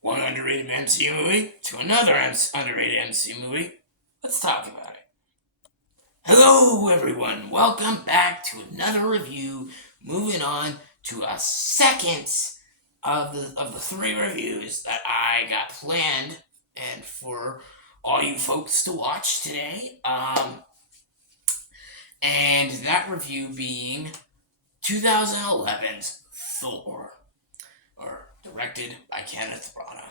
One underrated MCU movie to another underrated MCU movie. Let's talk about it. Hello, everyone. Welcome back to another review. Moving on to a second of the three reviews that I got planned and for all you folks to watch today. And that review being 2011's Thor, or directed by Kenneth Branagh.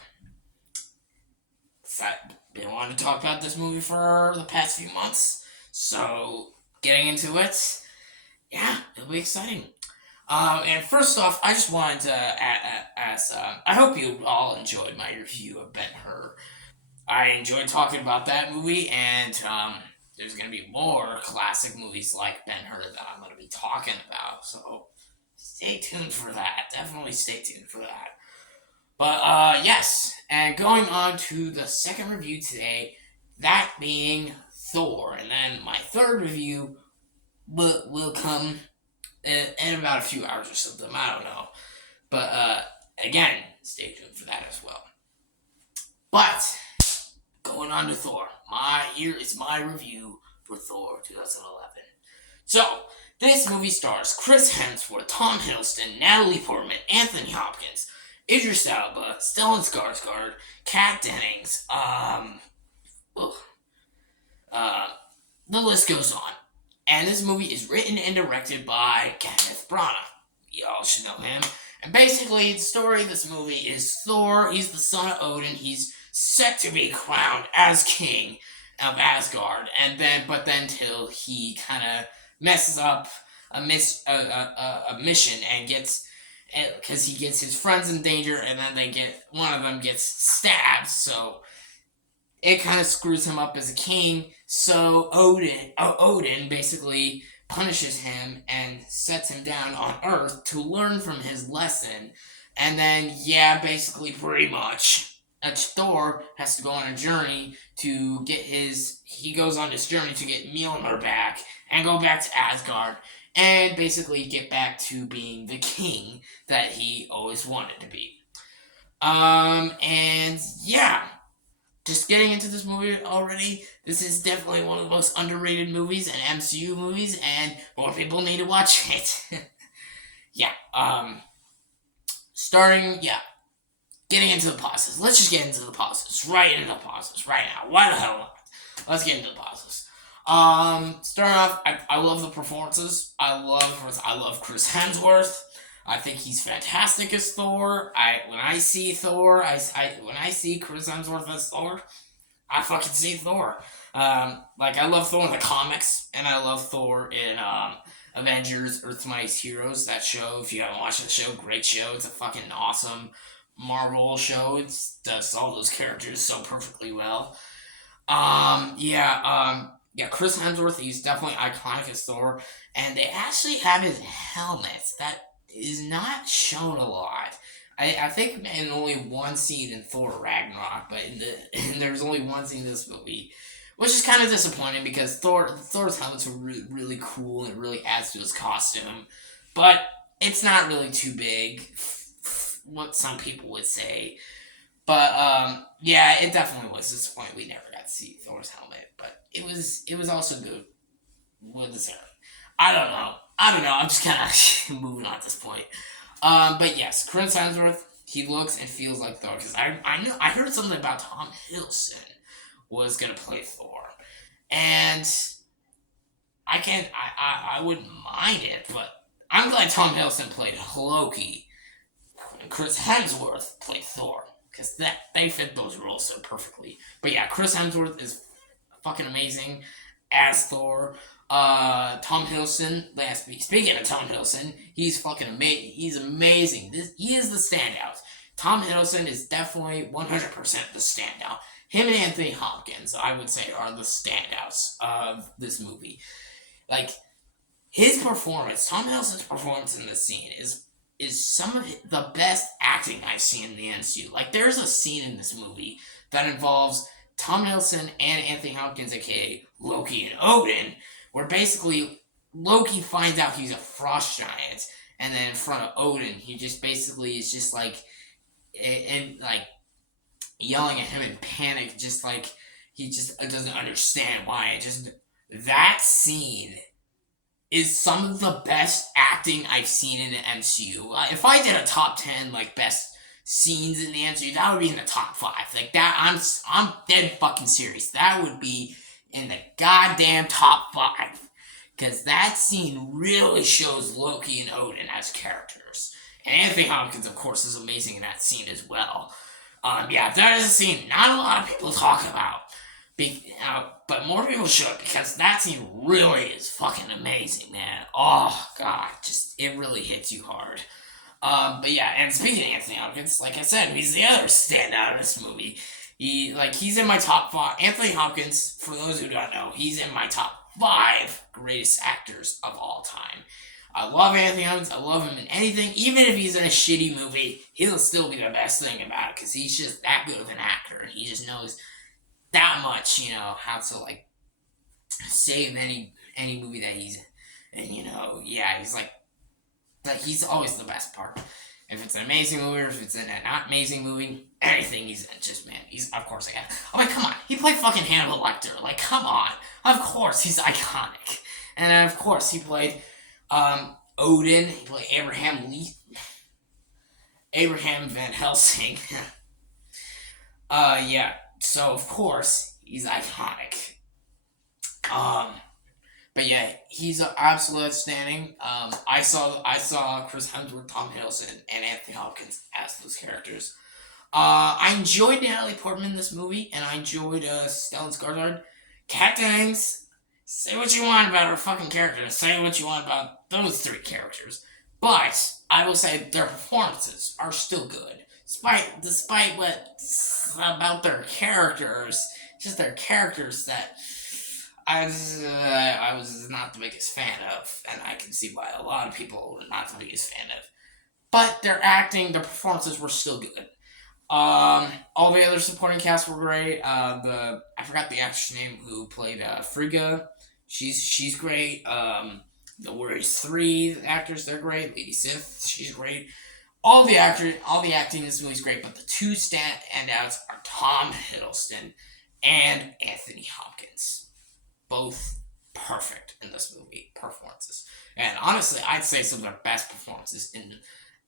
I've been wanting to talk about this movie for the past few months, so getting into it, yeah, it'll be exciting. And first off, I just wanted to ask. I hope you all enjoyed my review of Ben Hur. I enjoyed talking about that movie, and there's gonna be more classic movies like Ben Hur that I'm gonna be talking about. So stay tuned for that. Definitely stay tuned for that. But yes, and going on to the second review today, that being Thor, and then my third review will come in about a few hours or something. I don't know, but again, stay tuned for that as well. But going on to Thor, here is my review for Thor 2011. So this movie stars Chris Hemsworth, Tom Hiddleston, Natalie Portman, Anthony Hopkins, Idris Elba, Stellan Skarsgård, Kat Dennings, ugh, uh, the list goes on. And this movie is written and directed by Kenneth Branagh. Y'all should know him. And basically, the story of this movie is Thor. He's the son of Odin. He's set to be crowned as king of Asgard, but then till he kind of messes up a mission and gets, because he gets his friends in danger, and then one of them gets stabbed, so it kind of screws him up as a king. So Odin basically punishes him and sets him down on Earth to learn from his lesson. And then, yeah, basically, pretty much, Thor has to go on a journey to get he goes on this journey to get Mjolnir back and go back to Asgard and basically get back to being the king that he always wanted to be. And yeah, just getting into this movie already, this is definitely one of the most underrated movies and MCU movies, and more people need to watch it. Yeah, getting into the pauses. Let's just get into the pauses. Right into the pauses, right now. Why the hell not? Let's get into the pauses. Starting off, I love the performances. I love Chris Hemsworth. I think he's fantastic as Thor. When I see Chris Hemsworth as Thor, I fucking see Thor. I love Thor in the comics, and I love Thor in Avengers: Earth's Mightiest Heroes. That show, if you haven't watched that show, great show. It's a fucking awesome Marvel show. It does all those characters so perfectly well. Yeah, Chris Hemsworth, he's definitely iconic as Thor, and they actually have his helmet that is not shown a lot. I think in only one scene in Thor Ragnarok, but there's only one scene in this movie, which is kind of disappointing because Thor's helmets were really cool and it really adds to his costume, but it's not really too big, what some people would say. But yeah, it definitely was disappointing. We never got to see Thor's helmet, but it was also good. What is there? I don't know. I'm just kind of moving on at this point. But yes, Chris Hemsworth, he looks and feels like Thor, because I heard something about Tom Hiddleston was gonna play Thor, and I wouldn't mind it, but I'm glad Tom Hiddleston played Loki and Chris Hemsworth played Thor, because they fit those roles so perfectly. But yeah, Chris Hemsworth is fucking amazing as Thor. Tom Hiddleston. Speaking of Tom Hiddleston, he's fucking amazing. He's amazing. He is the standout. Tom Hiddleston is definitely 100% the standout. Him and Anthony Hopkins, I would say, are the standouts of this movie. Like, his performance, Tom Hiddleston's performance in this scene is some of the best acting I've seen in the MCU. Like, there's a scene in this movie that involves Tom Hiddleston and Anthony Hopkins, aka Loki and Odin, where basically Loki finds out he's a frost giant, and then in front of Odin, he just basically is just like, and like yelling at him in panic, just like he just doesn't understand why. That scene is some of the best acting I've seen in the MCU. If I did a top 10 like best scenes in the MCU, that would be in the top 5. Like that, I'm dead fucking serious. That would be in the goddamn top 5. Because that scene really shows Loki and Odin as characters. And Anthony Hopkins, of course, is amazing in that scene as well. Yeah, that is a scene not a lot of people talk about. But more people should, because that scene really is fucking amazing, man. Oh, God, it really hits you hard. But yeah, and speaking of Anthony Hopkins, like I said, he's the other standout in this movie. He's in my top 5. Anthony Hopkins, for those who don't know, he's in my top 5 greatest actors of all time. I love Anthony Hopkins. I love him in anything. Even if he's in a shitty movie, he'll still be the best thing about it, because he's just that good of an actor, and he just knows that much, how to, like, save any movie that he's in. And, yeah, he's always the best part. If it's an amazing movie, or if it's in a not amazing movie, anything he's in, of course, I'm like, come on, he played fucking Hannibal Lecter, like, come on, of course, he's iconic. And of course, he played, Odin, he played Abraham Van Helsing. Yeah, so, of course, he's iconic. But yeah, he's absolutely outstanding. I saw Chris Hemsworth, Tom Hiddleston, and Anthony Hopkins as those characters. I enjoyed Natalie Portman in this movie, and I enjoyed Stellan Skarsgård. Kat Dennings, say what you want about her fucking character. Say what you want about those 3 characters. But I will say their performances are still good. Despite what's about their characters, just their characters that I was not the biggest fan of, and I can see why a lot of people were not the biggest fan of. But their performances were still good. All the other supporting cast were great. I forgot the actress name who played Frigga. She's great. The Warriors 3 the actors, they're great. Lady Sif, she's great. All the acting in this movie is great, but the 2 standouts are Tom Hiddleston and Anthony Hopkins. Both perfect in this movie performances, and honestly, I'd say some of their best performances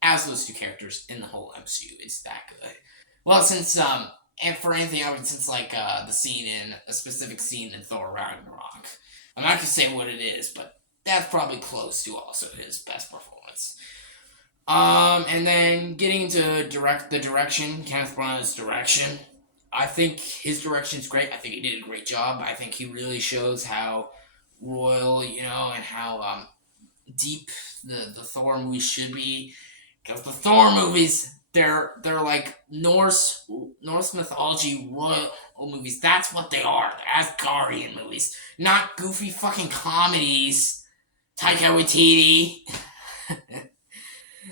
as those 2 characters in the whole MCU. It's that good. Well, since and for Anthony Hopkins, since like a specific scene in Thor Ragnarok, I'm not gonna say what it is, but that's probably close to also his best performance. And then getting into the direction, Kenneth Branagh's direction. I think his direction is great. I think he did a great job. I think he really shows how royal, and how deep the Thor movies should be. Because the Thor movies, they're like Norse mythology royal movies. That's what they are. They're Asgardian movies, not goofy fucking comedies. Taika Waititi.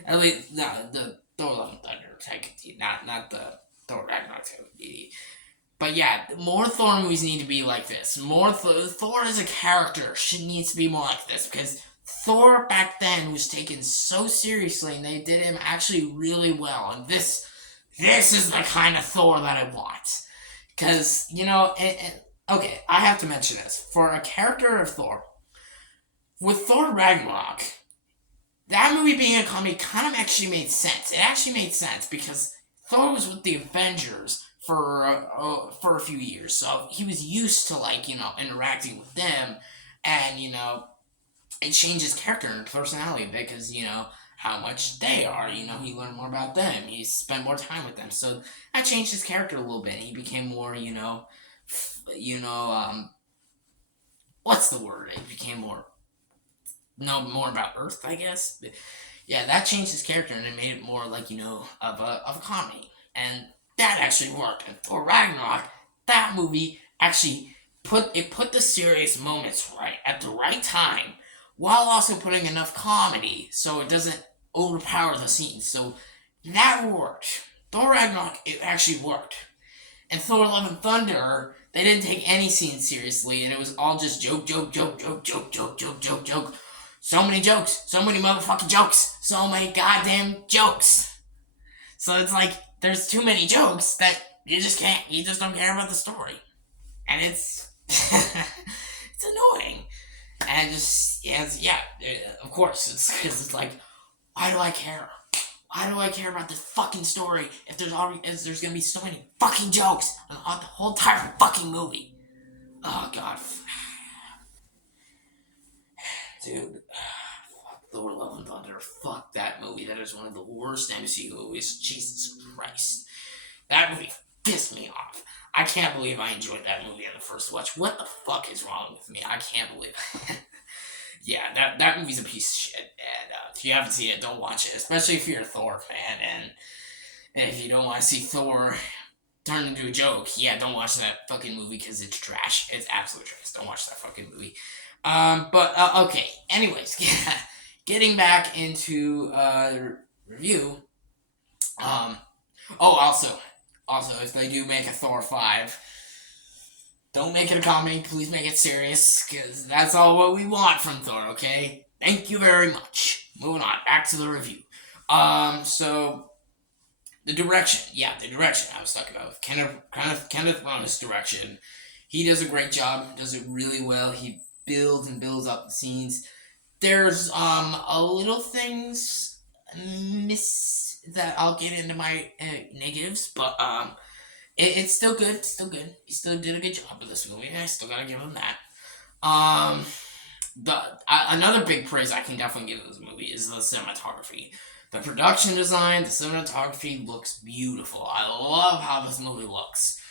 At least, no, the Thor Love and Thunder, Taika Waititi, not the Thor Ragnarok. But yeah, more Thor movies need to be like this. More Thor as a character needs to be more like this, because Thor back then was taken so seriously, and they did him actually really well. And this is the kind of Thor that I want. Because, okay, I have to mention this. For a character of Thor, with Thor Ragnarok, that movie being a comedy kind of actually made sense. It actually made sense, because Thor was with the Avengers for a few years, so he was used to interacting with them, and it changed his character and personality because how much they are. He learned more about them. He spent more time with them, so that changed his character a little bit. He became more what's the word? He became more about Earth, I guess. But yeah, that changed his character and it made it more like of a comedy. And that actually worked. And Thor Ragnarok, that movie actually put the serious moments right at the right time, while also putting enough comedy so it doesn't overpower the scenes. So that worked. Thor Ragnarok, it actually worked. And Thor Love and Thunder, they didn't take any scenes seriously, and it was all just joke. So many jokes. So many motherfucking jokes. So many goddamn jokes. So it's like, there's too many jokes that you just don't care about the story, and it's it's annoying, and just yeah, of course it's because it's like, why do I care? Why do I care about this fucking story if there's gonna be so many fucking jokes on the whole entire fucking movie? Oh god, dude. Thor: Love and Thunder. Fuck that movie. That is one of the worst MCU movies. Jesus Christ. That movie pissed me off. I can't believe I enjoyed that movie on the first watch. What the fuck is wrong with me? I can't believe it. Yeah, that movie's a piece of shit. And if you haven't seen it, don't watch it. Especially if you're a Thor fan. And if you don't want to see Thor turn into a joke, yeah, don't watch that fucking movie because it's trash. It's absolute trash. Don't watch that fucking movie. Okay. Anyways, getting back into the review. Also, if they do make a Thor 5, don't make it a comedy. Please make it serious, because that's all what we want from Thor. Okay. Thank you very much. Moving on, back to the review. So the direction. Yeah, the direction I was talking about. Kenneth Branagh's direction. He does a great job. Does it really well. He builds and builds up the scenes. There's a little things miss that I'll get into my negatives, but it's still good. It's still good. He still did a good job with this movie. I still gotta give him that. Um, another big praise I can definitely give this movie is the cinematography. The production design, the cinematography looks beautiful. I love how this movie looks.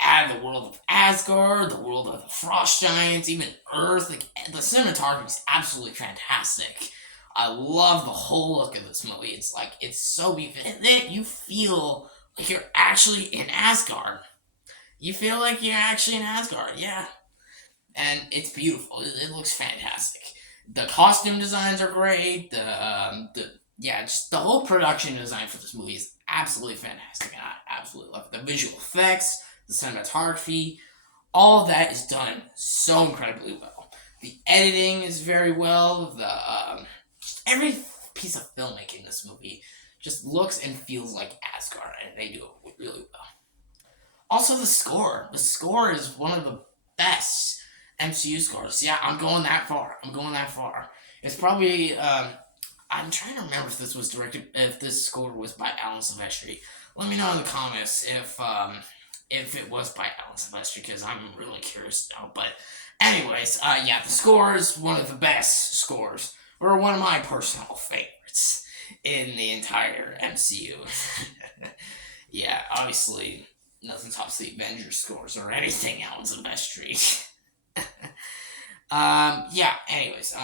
Add the world of Asgard, the world of the Frost Giants, even Earth. Like, the cinematography is absolutely fantastic. I love the whole look of this movie. It's so beautiful. And then you feel like you're actually in Asgard. You feel like you're actually in Asgard, yeah. And it's beautiful. It looks fantastic. The costume designs are great. Just the whole production design for this movie is absolutely fantastic, and I absolutely love it. The visual effects, the cinematography, all of that is done so incredibly well. The editing is very well. Just every piece of filmmaking in this movie just looks and feels like Asgard, and they do it really well. Also, the score. The score is one of the best MCU scores. Yeah, I'm going that far. It's probably. I'm trying to remember if this score was by Alan Silvestri. Let me know in the comments if it was by Alan Silvestri, because I'm really curious to know. But anyways, the score is one of the best scores, or one of my personal favorites in the entire MCU. Yeah, obviously nothing tops the Avengers scores or anything Alan Silvestri. Anyways,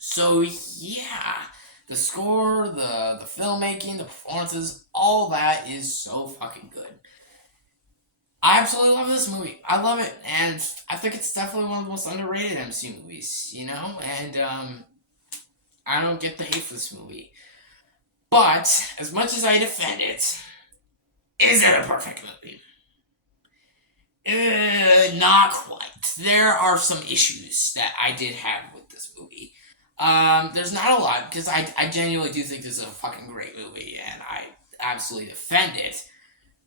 so yeah, the score, the filmmaking, the performances, all that is so fucking good. I absolutely love this movie. I love it, and I think it's definitely one of the most underrated MCU movies, and I don't get the hate for this movie. But, as much as I defend it, is it a perfect movie? Not quite. There are some issues that I did have with this movie. There's not a lot, because I genuinely do think this is a fucking great movie, and I absolutely defend it.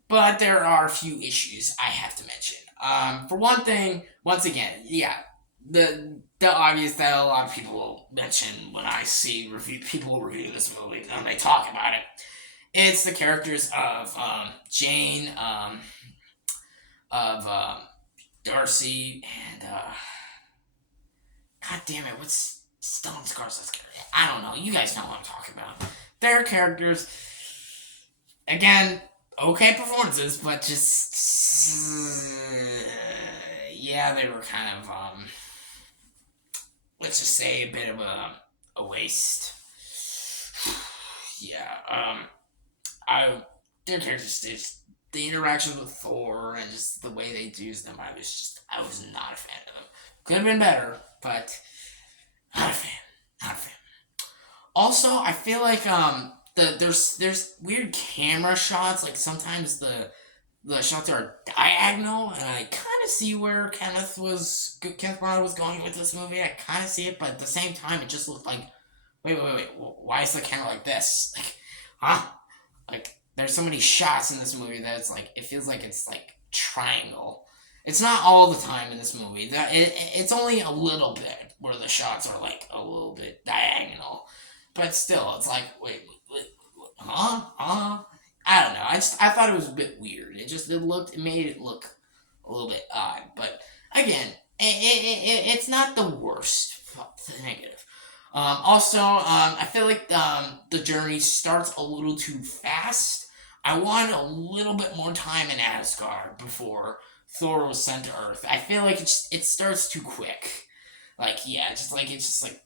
But there are a few issues I have to mention. For one thing, once again, yeah, the obvious that a lot of people will mention when I see people review this movie and they talk about it. It's the characters of Jane, of Darcy, and God damn it, what's Stellan Skarsgård's character? I don't know. You guys know what I'm talking about. Their characters, again, okay performances, but just they were kind of let's just say a bit of a waste. Their characters, just the interactions with Thor and just the way they used them, I was not a fan of them. Could have been better, but not a fan. Not a fan. Also, I feel like there's weird camera shots. Like, sometimes the shots are diagonal, and I kind of see where Kenneth Branagh was going with this movie. I kind of see it, but at the same time, it just looked like, wait, why is the camera like this? Like, huh? Like, there's so many shots in this movie that it's like it feels like it's like triangle. It's not all the time in this movie. It's only a little bit where the shots are like a little bit diagonal, but still, it's like huh, huh. I don't know. I thought it was a bit weird. It made it look a little bit odd. But again, it's not the worst negative. Also, I feel like the journey starts a little too fast. I wanted a little bit more time in Asgard before Thor was sent to Earth. I feel like it starts too quick. Like, yeah, it's just like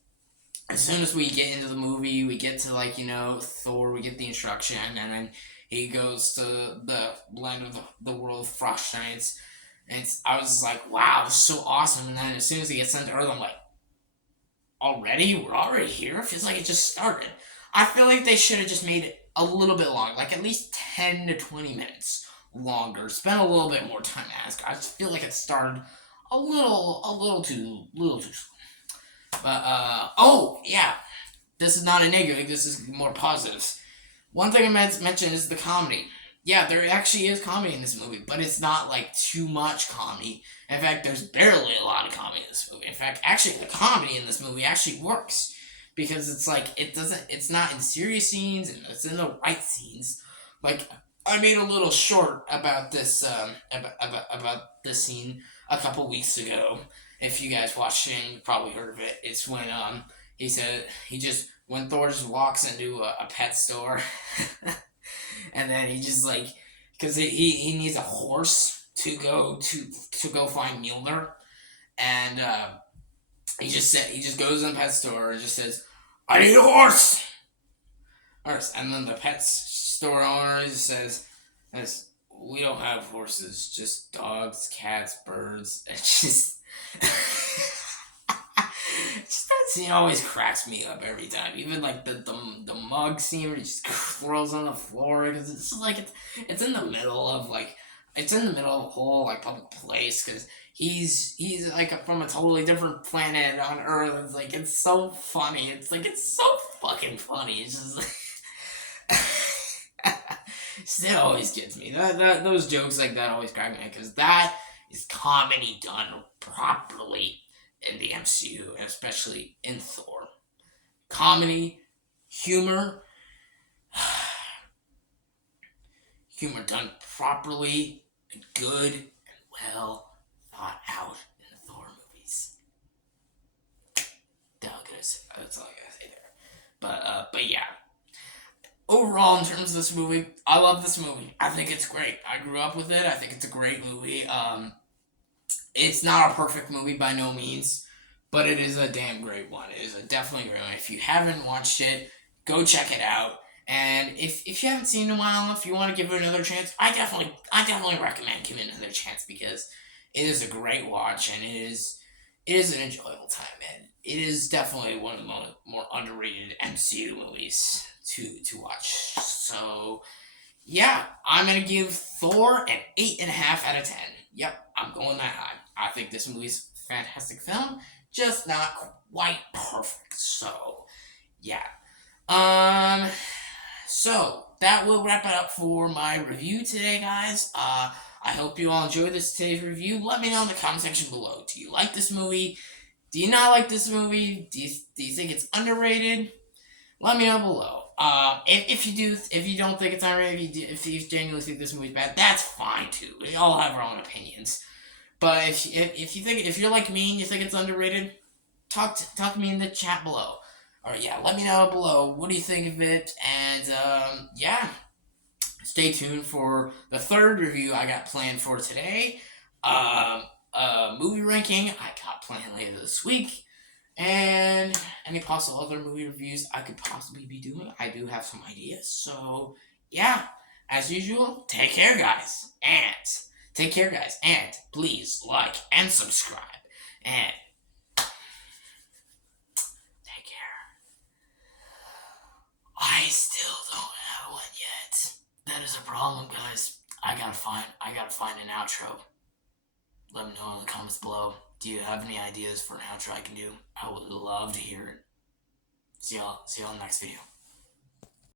as soon as we get into the movie, we get to like Thor, we get the instruction, and then he goes to the land of the world of frost giants. And I was just like, wow, this is so awesome. And then as soon as he gets sent to Earth, I'm like, already? We're already here? It feels like it just started. I feel like they should have just made it a little bit long, like at least 10 to 20 minutes longer. Spend a little bit more time at Asgard. I just feel like it started a little too slow. But oh yeah, this is not a negative. This is more positive. One thing I meant to mention is the comedy. Yeah, there actually is comedy in this movie, but it's not like too much comedy. In fact, there's barely a lot of comedy in this movie. In fact, actually, the comedy in this movie actually works because it's like it's not in serious scenes and it's in the right scenes. Like I made a little short about this about this scene a couple weeks ago. If you guys watched it, you probably heard of it. It's when he said when Thor just walks into a pet store. And then he just like, because he needs a horse to go find Mjolnir, and he just goes in the pet store and just says, "I need a horse." And then the pet store owner just says, "We don't have horses, just dogs, cats, birds." It's just. That scene always cracks me up every time. Even like the mug scene where he just throws on the floor because it's just like it's in the middle of a whole like public place because he's like from a totally different planet on Earth. It's like it's so funny. It's like it's so fucking funny. It's just like still always gets me. Those jokes like that always crack me because that is comedy done properly in the MCU, especially in Thor. Comedy, humor done properly, and good, and well thought out in the Thor movies. That's all I gotta say there. But yeah. Overall, in terms of this movie, I love this movie. I think it's great. I grew up with it. I think it's a great movie. It's not a perfect movie by no means, but it is a damn great one. It is a definitely great one. If you haven't watched it, go check it out. And if you haven't seen it in a while, if you want to give it another chance, I definitely recommend giving it another chance because it is a great watch and it is an enjoyable time, and it is definitely one of the more underrated MCU movies to watch. So yeah, I'm gonna give Thor an 8.5 out of 10. Yep, I'm going that high. I think this movie's a fantastic film, just not quite perfect. So, yeah. So that will wrap it up for my review today, guys. I hope you all enjoyed today's review. Let me know in the comment section below. Do you like this movie? Do you not like this movie? Do you think it's underrated? Let me know below. If you don't think it's underrated, if you genuinely think this movie's bad, that's fine too. We all have our own opinions. But if you're like me and you think it's underrated, talk to me in the chat below. Or yeah, let me know below. What do you think of it? And yeah, stay tuned for the third review I got planned for today. Movie ranking I got planned later this week. And any possible other movie reviews I could possibly be doing. I do have some ideas. So, yeah, as usual, take care, guys. And please like and subscribe. And take care. I still don't have one yet. That is a problem, guys. I gotta find an outro. Let me know in the comments below. Do you have any ideas for an outro I can do? I would love to hear it. See y'all in the next video.